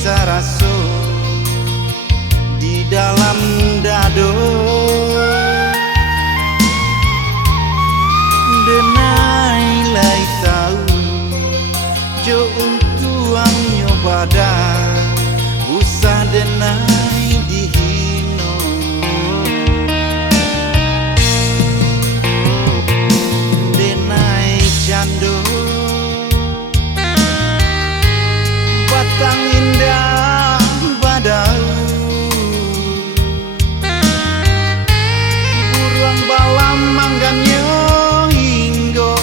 saraso di dalam dado denai lai tahu jo untuang nyobada usah denai dihino denai cando batang indah badau buruang balam mangganyo hinggo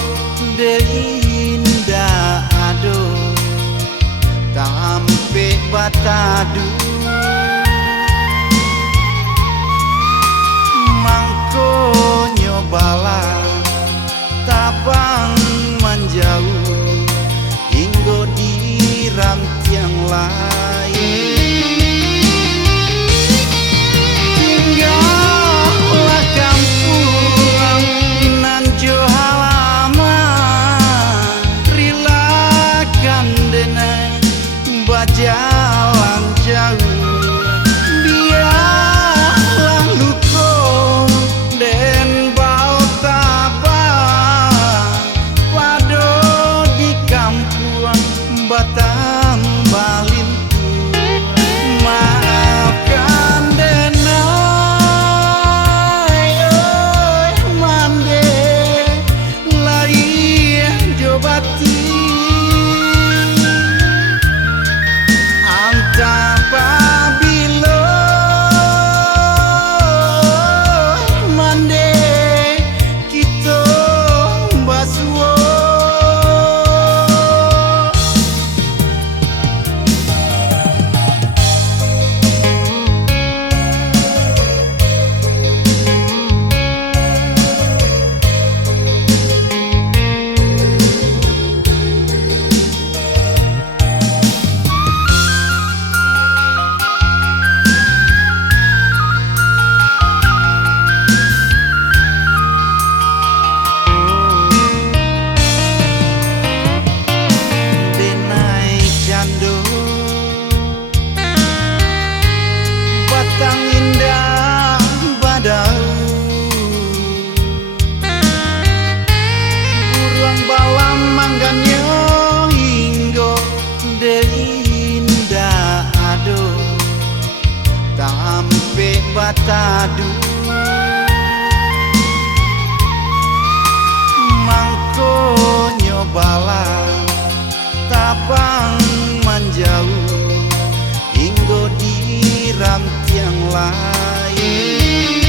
de indah ado tampe batadu mangko nyobala tabang manjauh hinggo diram tiang lain tinggallah kampung nan jo halaman rilakan denai bajalan jauh biarlah luko den bau tabang pado di kampung Batam Balintu maafkan denai oi mande lai jobati anta pabilo mande kita basuo batang indah badau buruang balam mangganyo hinggo de indah ado tampe batadu mangko nyobala tabang manjauh hinggo diram tiang lain